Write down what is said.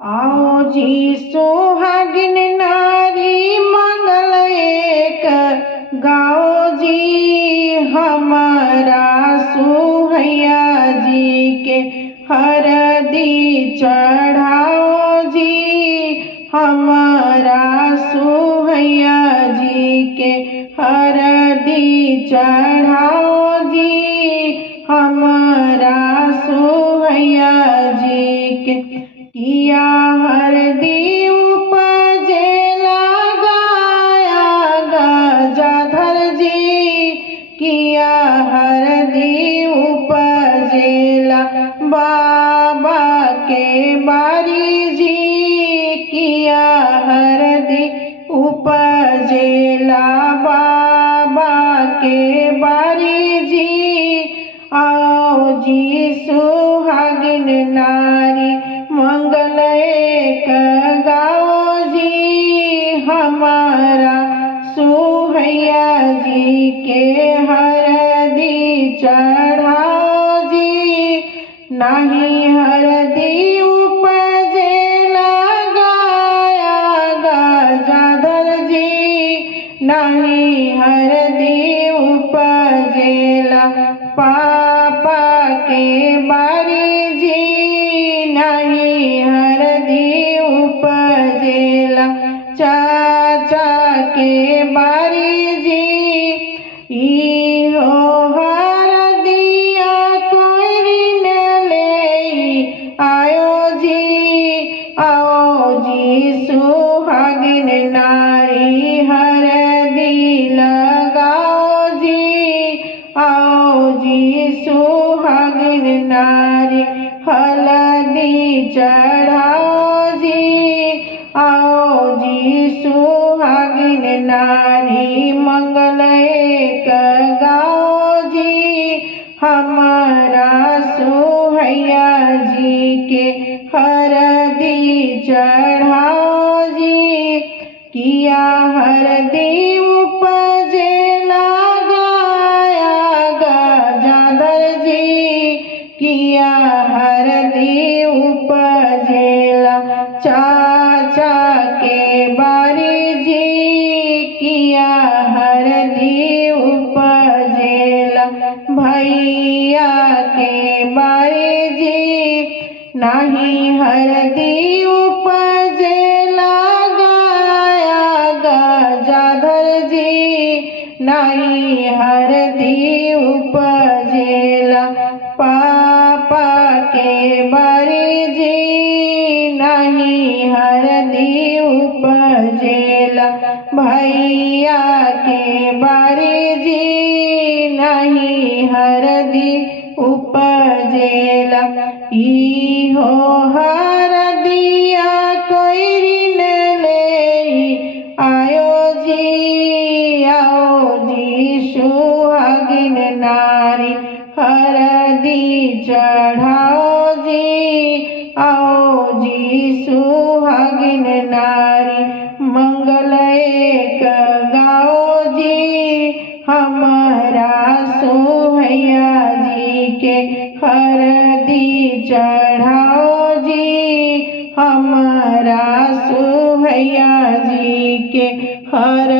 आओ जी सुहागिन नारी मंगल एक गाओ जी, हमारा सुहैया जी के हरदी चढ़ाओ जी, हमारा सुहैया जी के हरदी चढ़ाओ जी, हमारा सुहैया जी के। किया हरदी उपजे लगाया गजाधर जी, किया हरदी उपजेला बाबा के बारी जी, किया हरदी उपजेला बाबा के बारी जी। आओ जी सुहागिन नारी मंगल एक गाओ जी, हमारा सुहैया जी के हरदी चढ़ाओ जी। नाही हरदी उपजे लगाया गजाधर जी, नाही हरदी उपजेला पापा के बारी जी, नहीं हरदी उपजेला चाचा के बारी जी। इहो हरदिया कोई न ले आयो जी, आओ जी सुहागिन नारी हरदी लगाओ जी, आओ जी सुहागिन नारी हलदी चढ़ाओ जी, आओ जी सुहागिन नारी मंगल एक गाओ जी, हमारा सुहैया जी के हरदी चढ़ाओ जी। किया हरदी उपजे लगाया गजाधर जी, किया हरदी उपजेला चाचा के बारी जी, किया हरदी उपजेला भैया के बारी जी। नाही हरदी उपजेला गाया गजाधर जी, नाही हरदी उपजेला पापा के बारी जी, नहीं हरदी उपजेला भैया के बारी जी, नहीं हरदी उपजेला। इहो हरदिया कोई न ले आयो जी, आओ जी सुहागिन नारी हरदी चढ़ाओ जी, आओ जी सुहागिन नारी मंगल एक गाओ जी, हमारा सुहैया जी के हरदी चढ़ाओ जी, हमारा सुहैया जी के हर